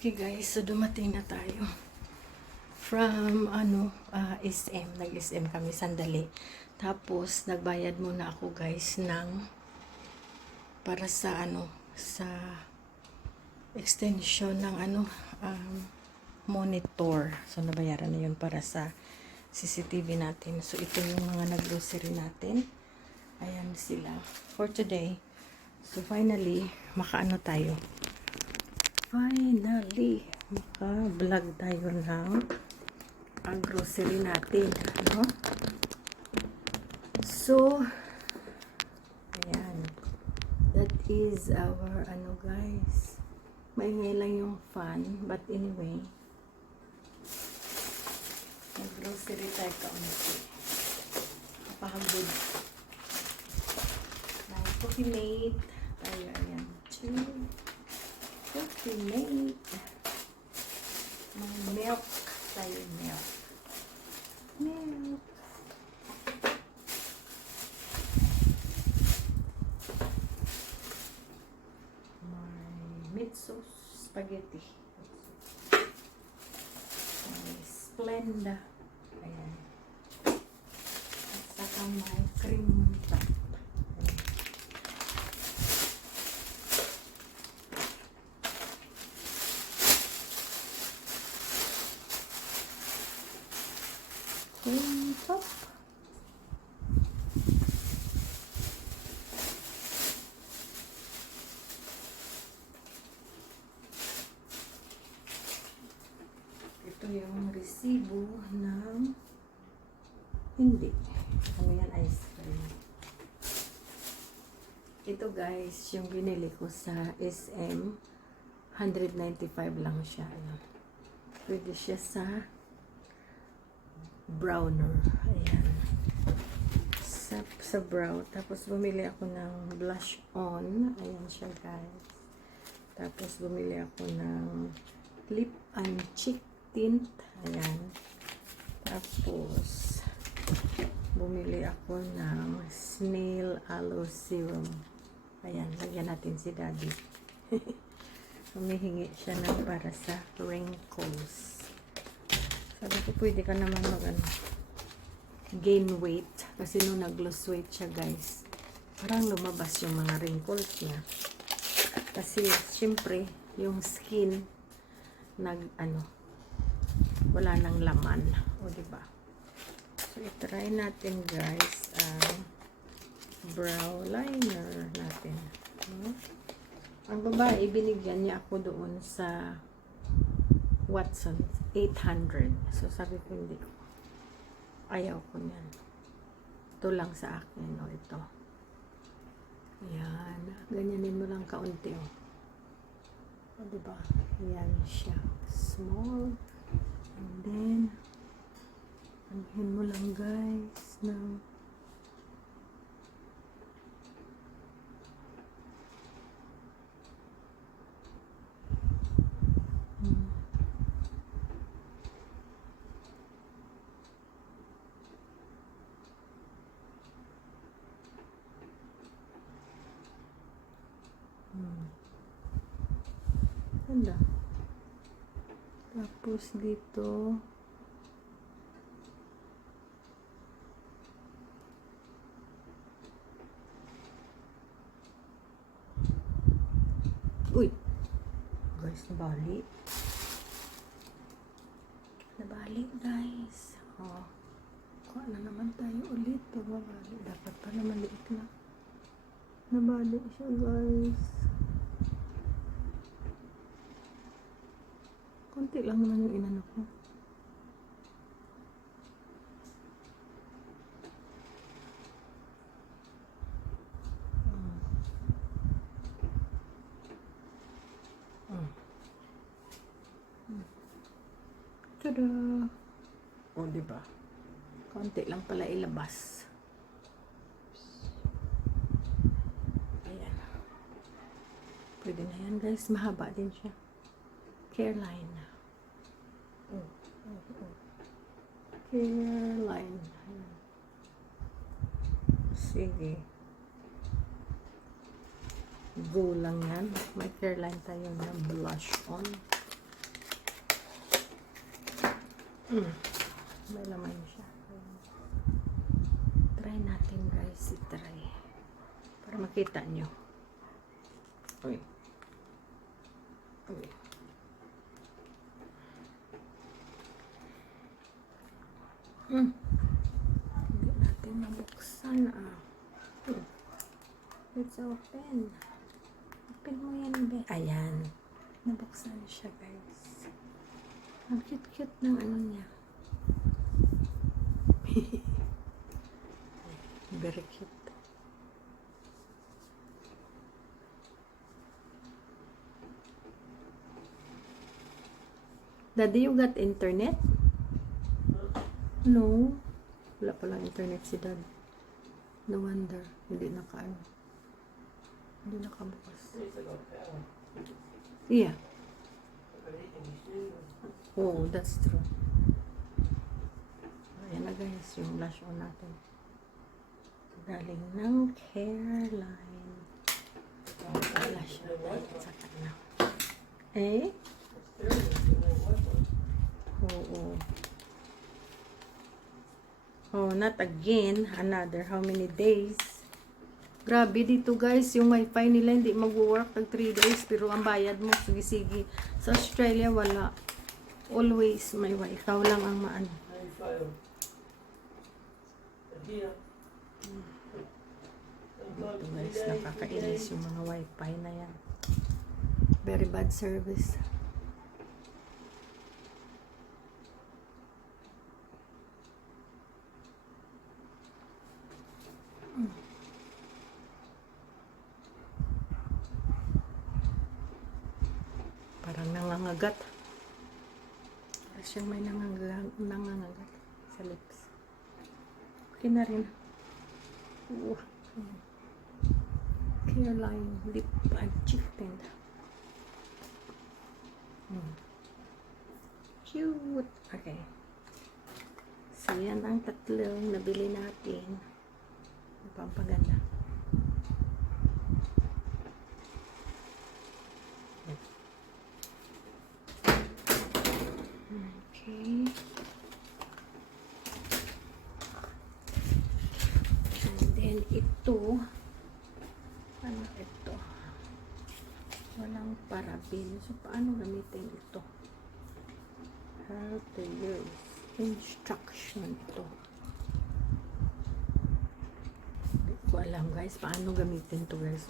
Okay guys, so dumating na tayo from SM. Nag-SM kami sandali. Tapos nagbayad muna ako guys ng para sa sa extension ng monitor. So nabayaran na 'yun para sa CCTV natin. So ito yung mga nag-grocery natin. Ayan sila for today. So finally, makaano tayo. Finally, maka-vlog tayo ng ang grocery natin, no? So, ayan. That is our, guys. Maingay lang yung fan, but anyway, mag-grocery tayo kaunti. Kapahagod. May Coffee Mate. Ayan. Coffee Mate. May milk tayo, milk. May meat sauce, spaghetti. May Splenda. Ayan. At saka may cream top. Cream top. Ito yung resibo ng hindi. Ano yan? Ice cream. Ito guys, yung binili ko sa SM. 195 lang siya. Pwede siya sa browner. Ayan. Sa brow. Tapos bumili ako ng blush on. Ayan siya guys. Tapos bumili ako ng lip and cheek tint. Ayan. Tapos bumili ako ng snail aloe serum. Ayan. Lagyan natin si daddy. Humihingi siya ng para sa wrinkles. Sabi ko, pwede ka naman gain weight. Kasi nung nag-lose weight siya, guys, parang lumabas yung mga wrinkles niya. Kasi, syempre, yung skin, wala nang laman. O, diba? So, itry natin, guys, ang brow liner natin. Ang babae, binigyan niya ako doon sa Watson 800. So sabi ko hindi ko. Ayaw ko niyan. Ito lang sa akin. O ito. Ayan. Ganyanin mo lang kaunti. O diba? Ayan siya. Small. And then anhin mo lang guys ng ganda. Tapos dito uy guys, nabali guys. Kuha na naman tayo ulit. Pababali. Dapat pala maliit na. Nabali siya guys. Konti lang naman yung inano ko. Tada! O, diba? Konti lang pala ilabas. Ayan. Pwede na yan guys. Mahaba din siya. Careline. Careline. Sige. Go lang yan. May Careline tayo na blush on. Mm. May laman siya. Try natin guys, i-try. Para makita nyo. Uy. Uy. Hindi natin mabuksan Let's open. Open mo yan, be. Ayan. Nabuksan siya, guys. Ang cute-cute ng ano niya. Very cute. Daddy, you got internet? No. Wala palang internet si Dad. No wonder. Hindi nakabukas. Yeah. Oh, that's true. Ayan na guys, yung lash on natin. Galing ng Careline. Lash on natin sa kanya. Eh? Oo. Oh, not again. Another how many days? Grabe dito guys, yung wifi nila hindi mag-work tag 3 days pero ang bayad mo sige-sige. Sa Australia wala. Always may wifi. Ikaw lang ang maano. Dito guys, nakakainis yung mga wifi na yan. Very bad service. Parang nangangagat. Parang siyang may nangangagat sa lips. Okay na rin. Careline lip and cheek tint. Cute. Okay. So, yan ang tatlong nabili natin. Pampaganda. Okay. And then ito, ano ito? Walang parabin. So, paano gamitin ito? How to use. Instruction ito. Hindi ko alam guys, paano gamitin to guys.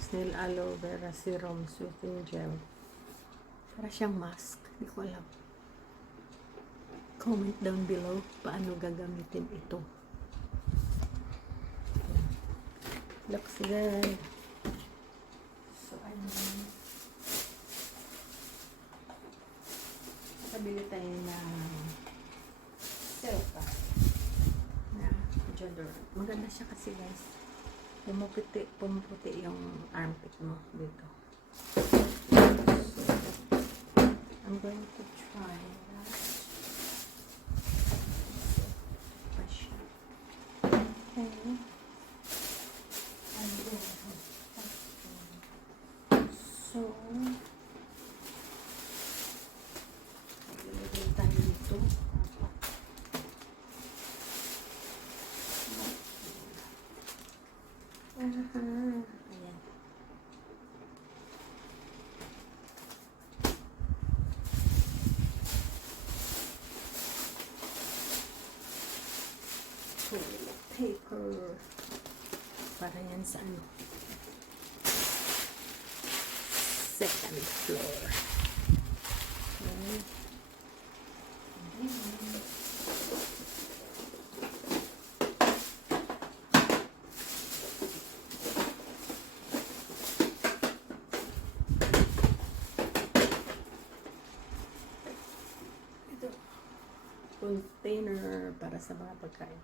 Snail aloe vera serum soothing gel. Para siyang mask. Hindi ko alam. Comment down below paano gagamitin ito. Looks good. So, nakabili tayo ng silka na deodorant. Maganda siya kasi guys. Pumuputi yung armpit mo dito. So, I'm going to try that. Okay. So, maglagay tayo dito. Ayan. Toilet paper. Para yan sa ano. Second floor. Okay. Ito. Container para sa mga pagkain.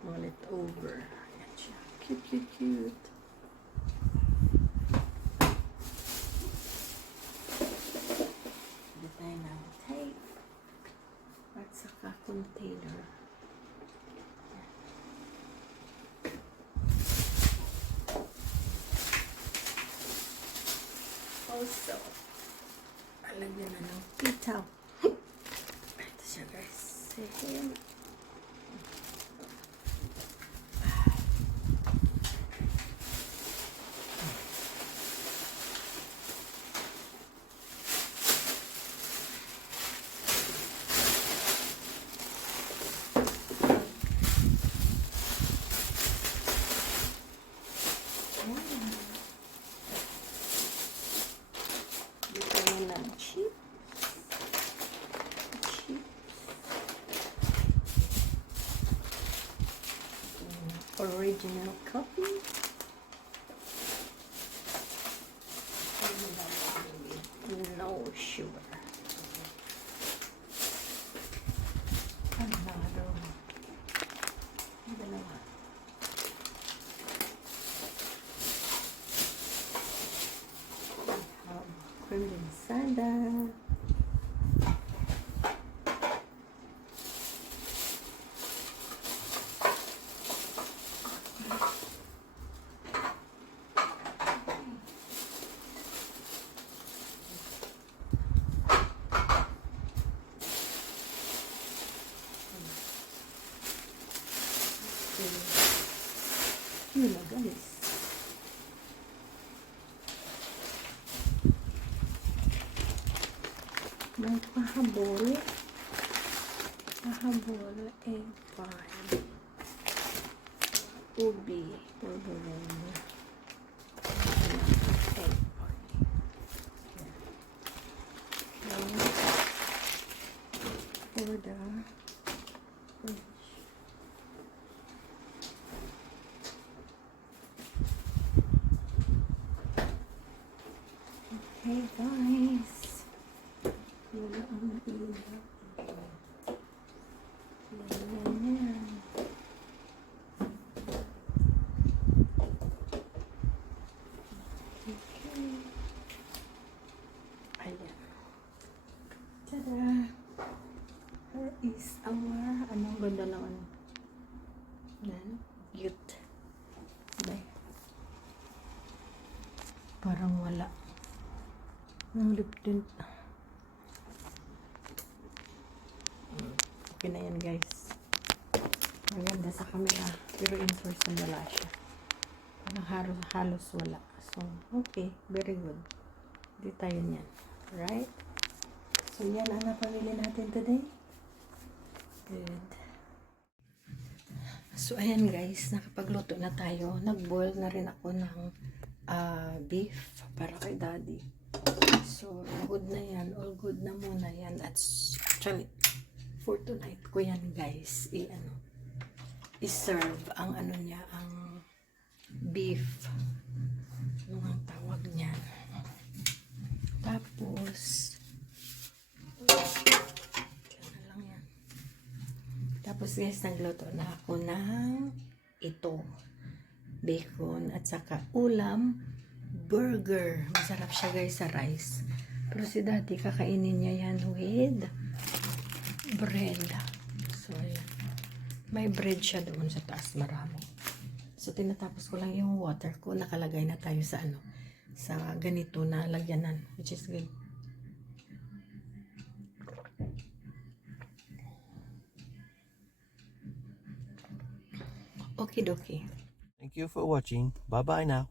Mga leftover. Ayan siya. Cute, cute, cute. Tayo ng tape at saka container. Also, alagyan na ng pitaw. Ito siya guys. Sihim. Cheap. Original copy. No sugar. Another one. Dalawa. Cream sada. Yun na guys. May pahabol. Pahabol, egg pie. Ubi. Pulverin. Egg pie. For the fridge. Okay guys, wala ang ilaw. Ganyan. Okay. Ayan. Tada! Here is our, anong ganda naman? Yan. Cute. Bye. Parang wala. Ang lip tint. Okay na yan guys. Maganda sa camera. Pero in person wala siya. Parang halos wala. So, okay. Very good. Hindi tayo niyan. Right? So, yan ang napamili natin today. Good. So, ayan guys. Nakapagluto na tayo. Nag-boil na rin ako ng beef para kay daddy. So, good na yan. All good na muna yan. That's actually, for tonight ko yan guys. I-serve ang ano niya, ang beef. Ano ang tawag niya. Tapos, na lang yan. Tapos guys, nagluto na ako ng ito. Bacon at saka ulam. Burger. Masarap siya guys sa rice. Pero si daddy kakainin niya yan with bread. So, ayan. May bread siya doon sa taas. Marami. So, tinatapos ko lang yung water ko. Nakalagay na tayo sa sa ganito na lagyanan. Which is good. Okay, dokie. Thank you for watching. Bye-bye now.